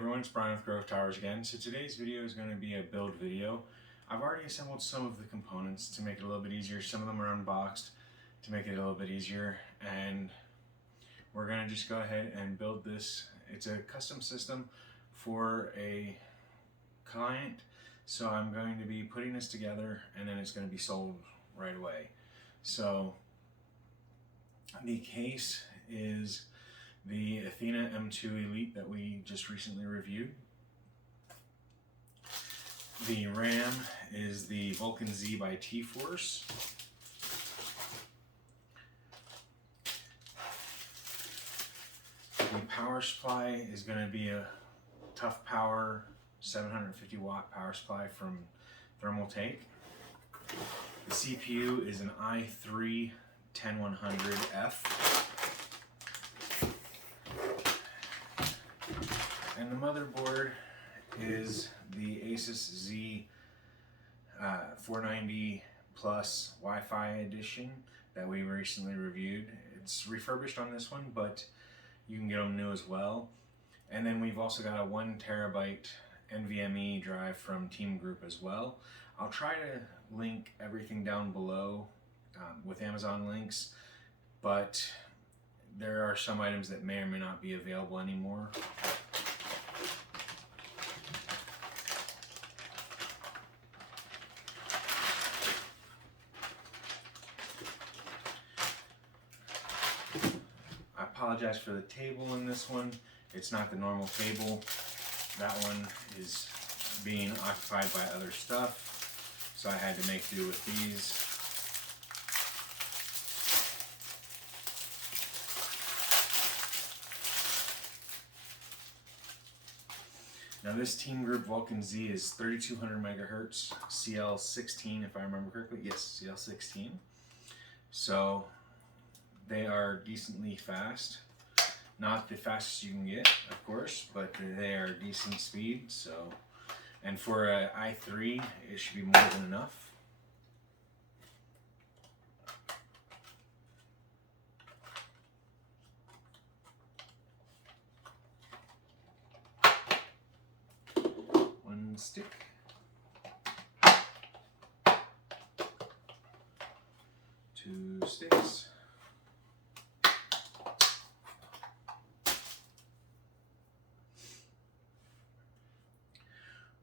everyone, it's Brian with GreyWolf Towers again. So today's video is going to be a build video. I've already assembled some of the components to make it a little bit easier. Some of them are unboxed to make it a little bit easier, and we're going to just go ahead and build this. It's a custom system for a client, so I'm going to be putting this together and then it's going to be sold right away. So the case is the Athena M2 Elite that we just recently reviewed. The RAM is the Vulcan Z by T-Force. The power supply is going to be a Tough Power 750 watt power supply from Thermaltake. The CPU is an i3 10100F. And the motherboard is the Asus Z 490 Plus Wi-Fi edition that we recently reviewed. It's refurbished on this one, but you can get them new as well. And then we've also got a 1 terabyte NVMe drive from Team Group as well. I'll try to link everything down below with Amazon links, but there are some items that may or may not be available anymore. I apologize for the table in this one. It's not the normal table. That one is being occupied by other stuff, so I had to make do with these. Now this Team Group Vulcan Z is 3200 megahertz, CL16 if I remember correctly. Yes, CL16. So they are decently fast. Not the fastest you can get, of course, but they are decent speed. So, and for an i3, it should be more than enough. One stick. Two sticks.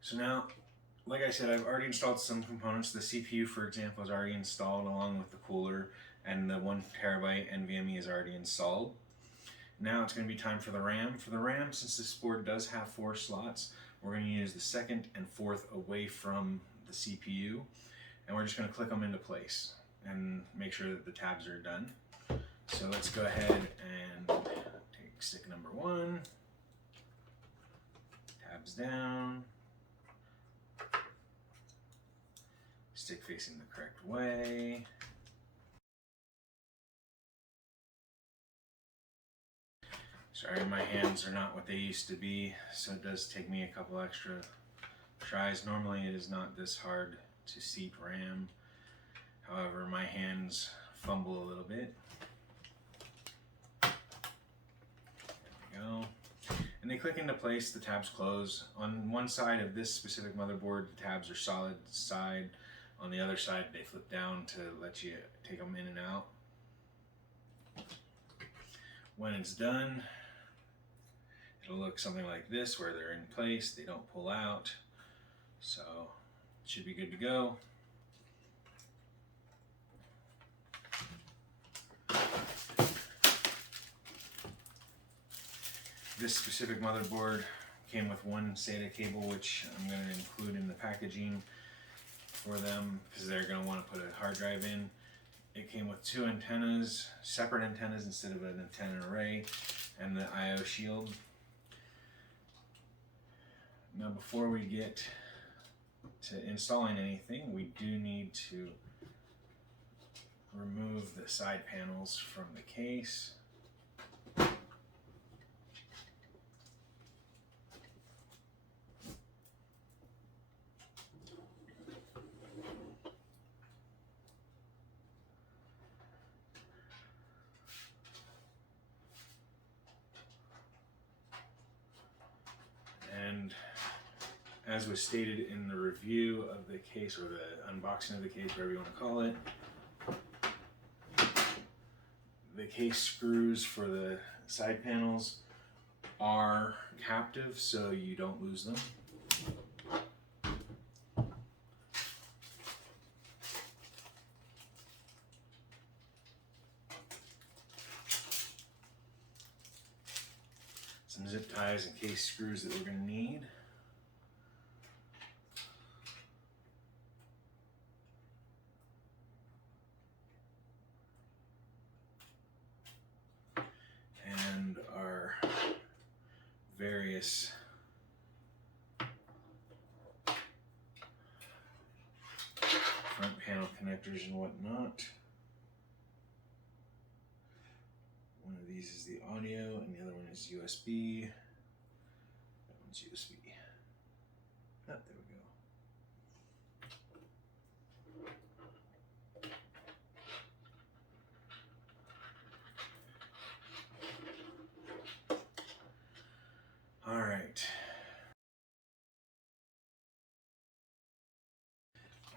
So now, like I said, I've already installed some components. The CPU, for example, is already installed along with the cooler, and the 1 terabyte NVMe is already installed. Now it's going to be time for the RAM. For the RAM, since this board does have 4 slots, we're going to use the 2nd and 4th away from the CPU, and we're just going to click them into place and make sure that the tabs are done. So let's go ahead and take stick number 1, tabs down, stick facing the correct way. Sorry, my hands are not what they used to be, so it does take me a couple extra tries. Normally it is not this hard to seat RAM. However, my hands fumble a little bit. There we go. And they click into place, the tabs close. On one side of this specific motherboard, the tabs are solid side. On the other side, they flip down to let you take them in and out. When it's done, it'll look something like this, where they're in place, they don't pull out. So it should be good to go. This specific motherboard came with 1 SATA cable, which I'm going to include in the packaging for them because they're going to want to put a hard drive in. It came with 2 antennas, separate antennas instead of an antenna array, and the I/O shield. Now before we get to installing anything, we do need to remove the side panels from the case. as was stated in the review of the case, or the unboxing of the case, whatever you want to call it, the case screws for the side panels are captive, so you don't lose them. Some zip ties and case screws that we're going to need. And our various front panel connectors and whatnot. One of these is the audio and the other one is USB. That one's USB. Oh, there we go. All right.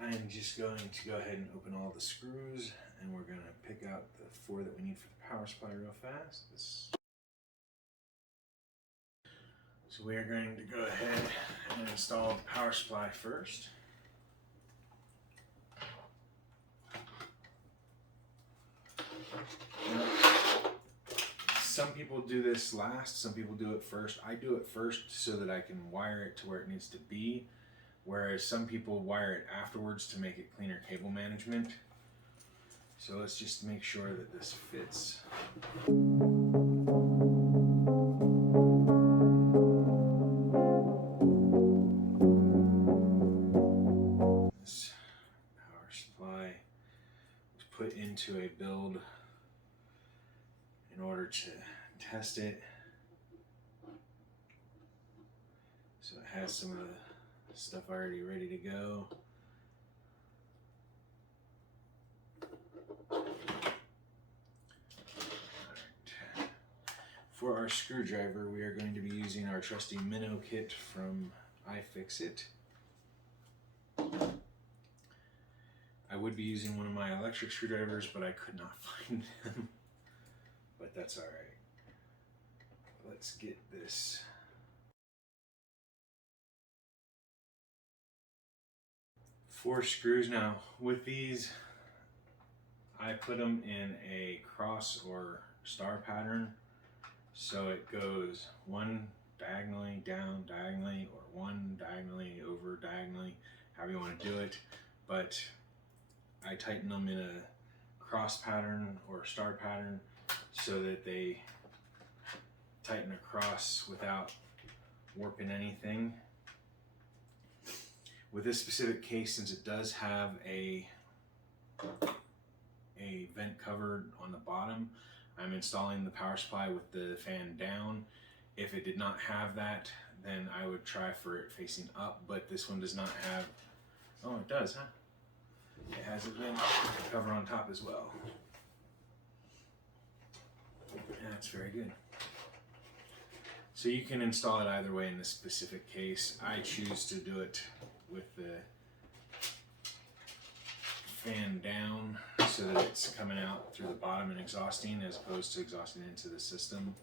I'm just going to go ahead and open all the screws, and we're going to pick out the 4 that we need for the power supply real fast. So we are going to go ahead and install the power supply first. Now, some people do this last, some people do it first. I do it first so that I can wire it to where it needs to be, whereas some people wire it afterwards to make it cleaner cable management. So let's just make sure that this fits. This power supply was put into a build in order to test it. So it has some of the stuff already ready to go. For our screwdriver, we are going to be using our trusty minnow kit from iFixit. I would be using one of my electric screwdrivers, but I could not find them. But that's all right. Let's get this. Four screws. Now, with these, I put them in a cross or star pattern. So it goes one diagonally down diagonally, or one diagonally over diagonally, however you want to do it. But I tighten them in a cross pattern or star pattern so that they tighten across without warping anything. With this specific case, since it does have a vent cover on the bottom, I'm installing the power supply with the fan down. If it did not have that, then I would try for it facing up, but this one does not have, oh it does, huh? It has a vent cover on top as well. That's very good. So you can install it either way in this specific case. I choose to do it with the fan down so that it's coming out through the bottom and exhausting as opposed to exhausting into the system.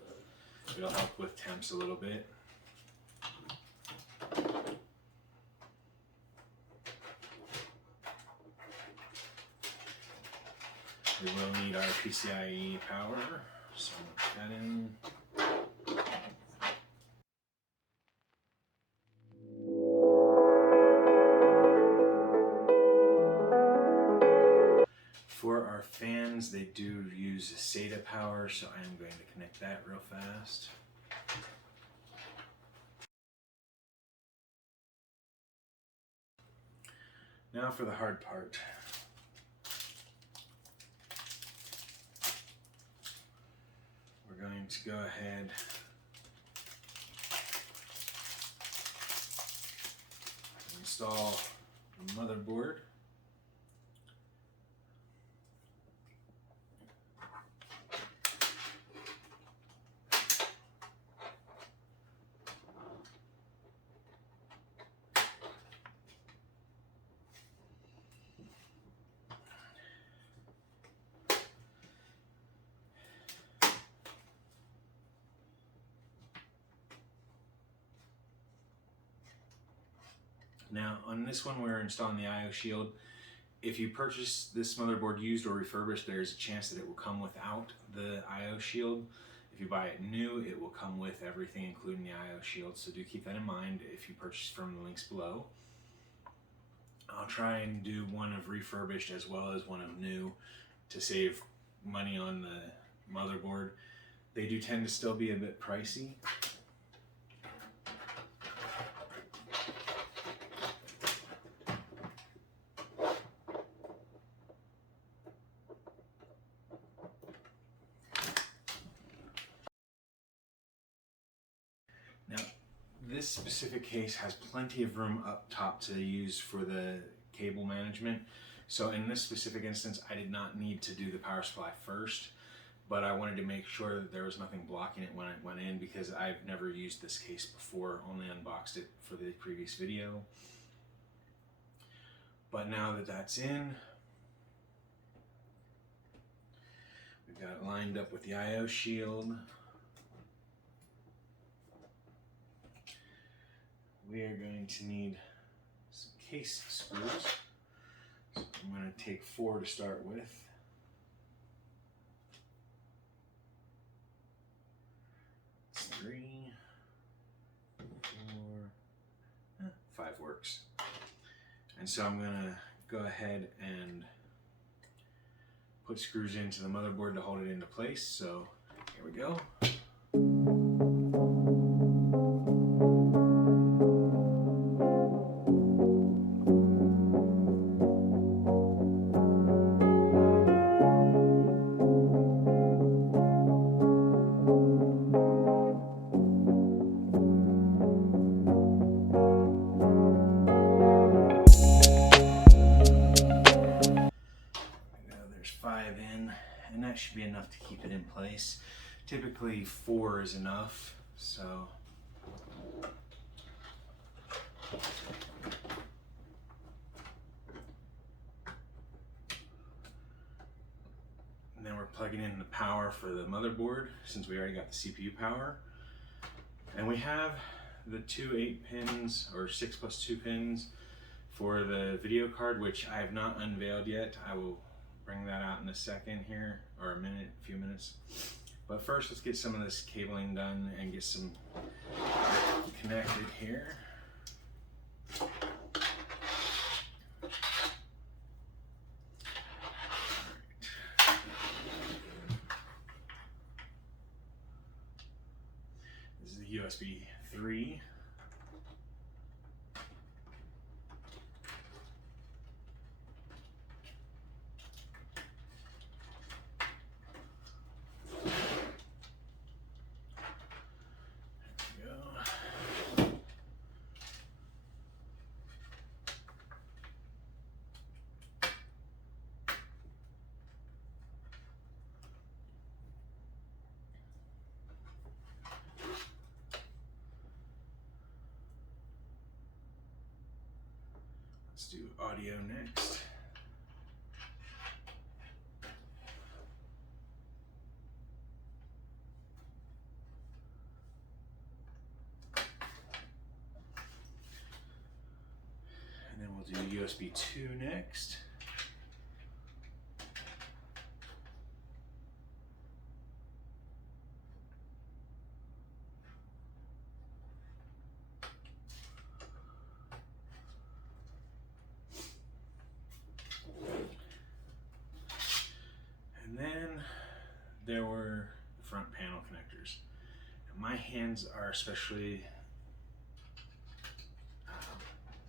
It'll help with temps a little bit. We will need our PCIe power, so I'll put that in. For our fans, they do use SATA power, so I am going to connect that real fast. Now for the hard part. We're going to go ahead and install the motherboard. Now on this one we're installing the IO shield. If you purchase this motherboard used or refurbished, there's a chance that it will come without the IO shield. If you buy it new, it will come with everything including the IO shield, so do keep that in mind if you purchase from the links below. I'll try and do one of refurbished as well as one of new to save money on the motherboard. They do tend to still be a bit pricey. Now, this specific case has plenty of room up top to use for the cable management. So in this specific instance, I did not need to do the power supply first, but I wanted to make sure that there was nothing blocking it when it went in, because I've never used this case before, only unboxed it for the previous video. But now that that's in, we've got it lined up with the IO shield. We are going to need some case screws. So I'm going to take 4 to start with. 3, 4, 5 works. And so I'm going to go ahead and put screws into the motherboard to hold it into place. So here we go. There's 5 in, and that should be enough to keep it in place. Typically 4 is enough, so and then we're plugging in the power for the motherboard, since we already got the CPU power. And we have the 2 8-pins, or 6+2 pins for the video card, which I have not unveiled yet. I will bring that out in a second here, or a few minutes. But first, let's get some of this cabling done and get some connected here. This is the USB 3. Let's do audio next. And then we'll do USB 2 next. And then there were the front panel connectors. And my hands are especially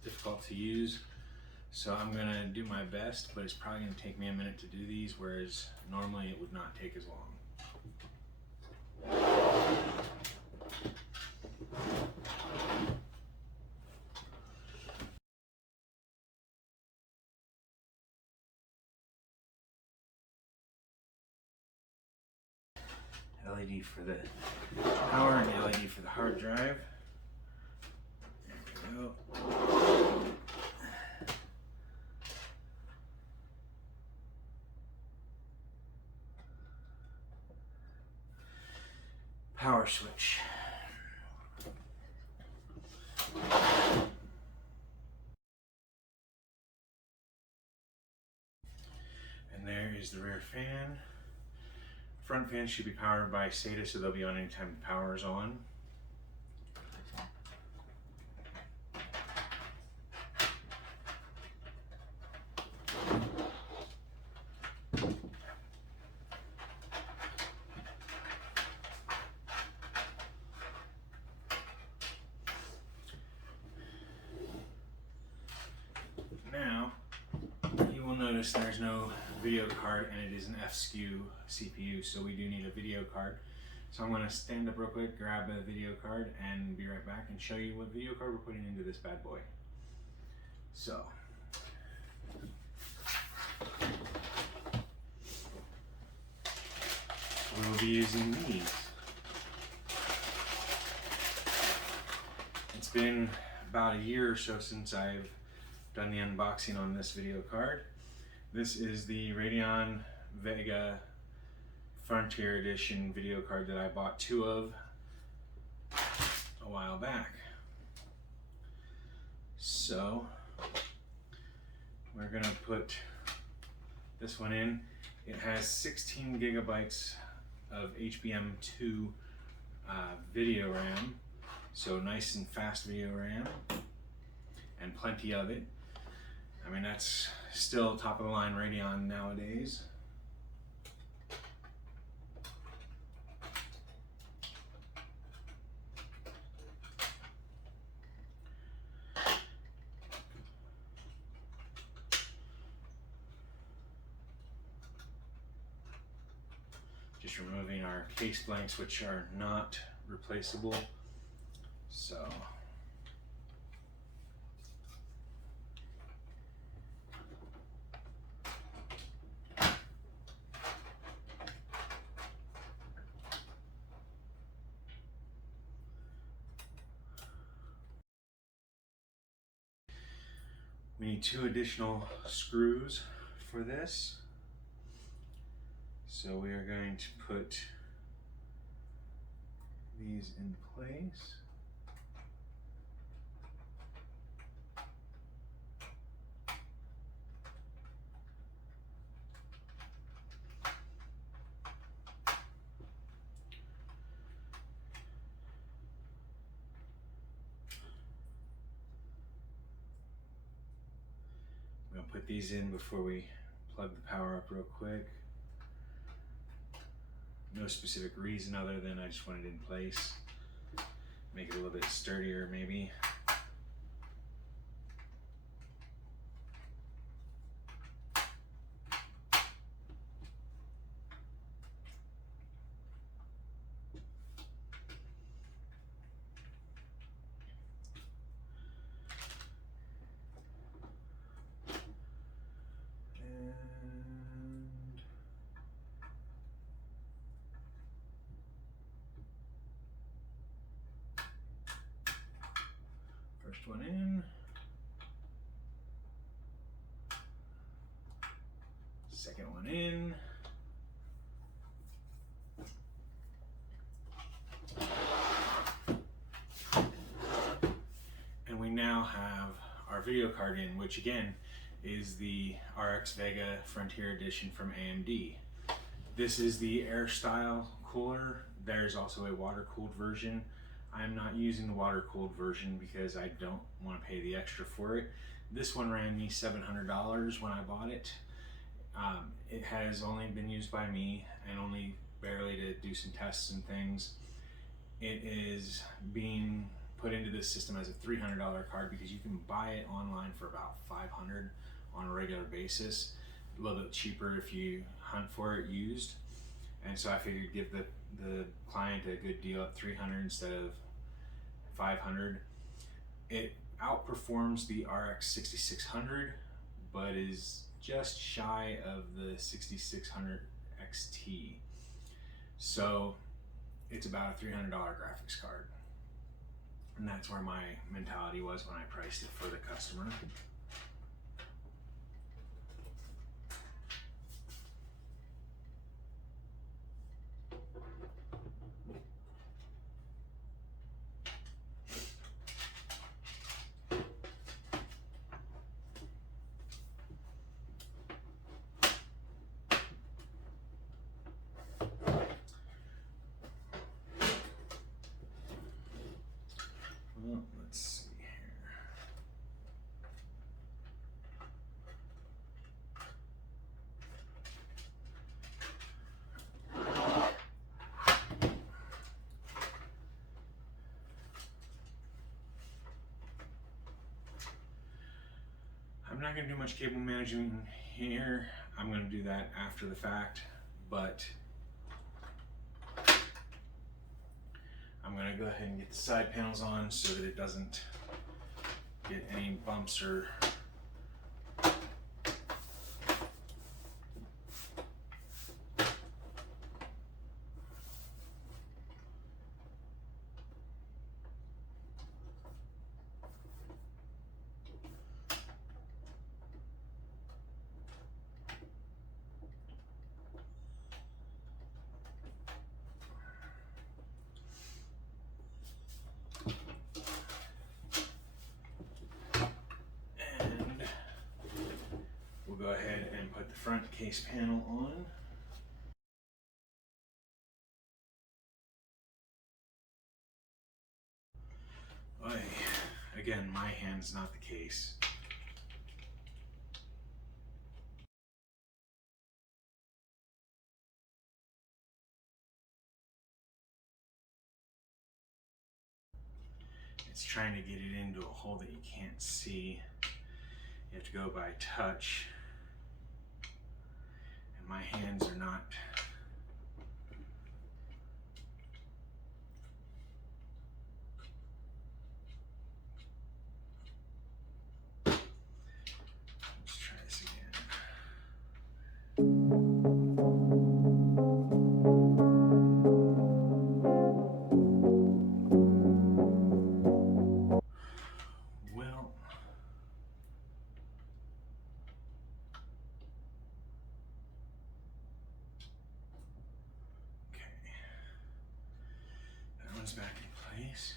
difficult to use, so I'm gonna do my best, but it's probably gonna take me a minute to do these, whereas normally it would not take as long. LED for the power and LED for the hard drive. There we go. Power switch. is the rear fan. Front fan should be powered by SATA, so they'll be on anytime the power is on. Now, you will notice there's no video card and it is an F-SKU CPU, so we do need a video card. So I'm going to stand up real quick, grab a video card, and be right back and show you what video card we're putting into this bad boy. So, we will be using these. It's been about a year or so since I've done the unboxing on this video card. This is the Radeon Vega Frontier Edition video card that I bought 2 of a while back. So we're gonna put this one in. It has 16 gigabytes of HBM2 video RAM, so nice and fast video RAM, and plenty of it. I mean, that's still top of the line Radeon nowadays. Just removing our case blanks, which are not replaceable. So we need 2 additional screws for this. So we are going to put these in place. I'm gonna put these in before we plug the power up real quick. No specific reason other than I just want it in place. Make it a little bit sturdier maybe. First one in. Second one in. And we now have our video card in, which again is the RX Vega Frontier Edition from AMD. This is the air style cooler. There's also a water-cooled version. I'm not using the water-cooled version because I don't want to pay the extra for it. This one ran me $700 when I bought it. It has only been used by me and only barely to do some tests and things. It is being put into this system as a $300 card because you can buy it online for about $500 on a regular basis. A little bit cheaper if you hunt for it used. And so I figured give the client a good deal at $300 instead of $500. It outperforms the RX 6600, but is just shy of the 6600 XT. So it's about a $300 graphics card. And that's where my mentality was when I priced it for the customer. not going to do much cable management here. I'm going to do that after the fact, but I'm going to go ahead and get the side panels on so that it doesn't get any bumps or go ahead and put the front case panel on. Oy. Again, my hand's not the case. It's trying to get it into a hole that you can't see. You have to go by touch. And my hands are not. Let's try this again. Well, okay. That one's back in place.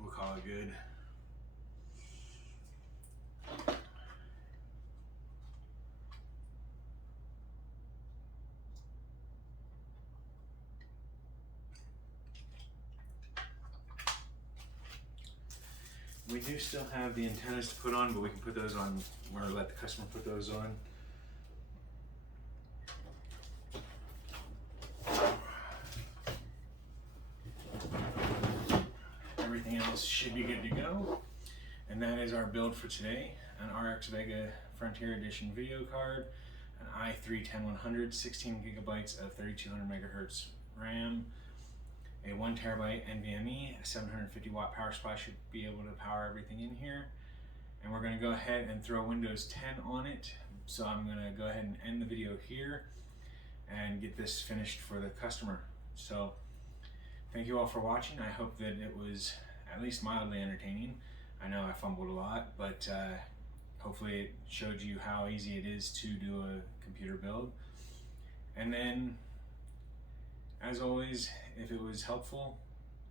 We'll call it good. We do still have the antennas to put on, but we can put those on, or let the customer put those on. Everything else should be good to go. And that is our build for today. An RX Vega Frontier Edition video card, an i3-10100, 16 gigabytes of 3200 megahertz RAM, a 1 terabyte NVMe, a 750 watt power supply should be able to power everything in here. And we're going to go ahead and throw Windows 10 on it. So I'm going to go ahead and end the video here and get this finished for the customer. So thank you all for watching. I hope that it was at least mildly entertaining. I know I fumbled a lot, but hopefully it showed you how easy it is to do a computer build. And then, as always, if it was helpful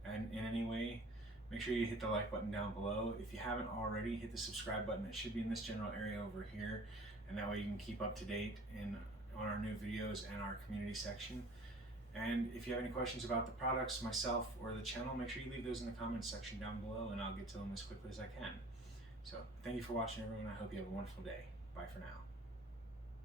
and in any way, make sure you hit the like button down below. If you haven't already, hit the subscribe button. It should be in this general area over here, and that way you can keep up to date on our new videos and our community section. And if you have any questions about the products, myself, or the channel, make sure you leave those in the comments section down below, and I'll get to them as quickly as I can. So thank you for watching, everyone. I hope you have a wonderful day. Bye for now.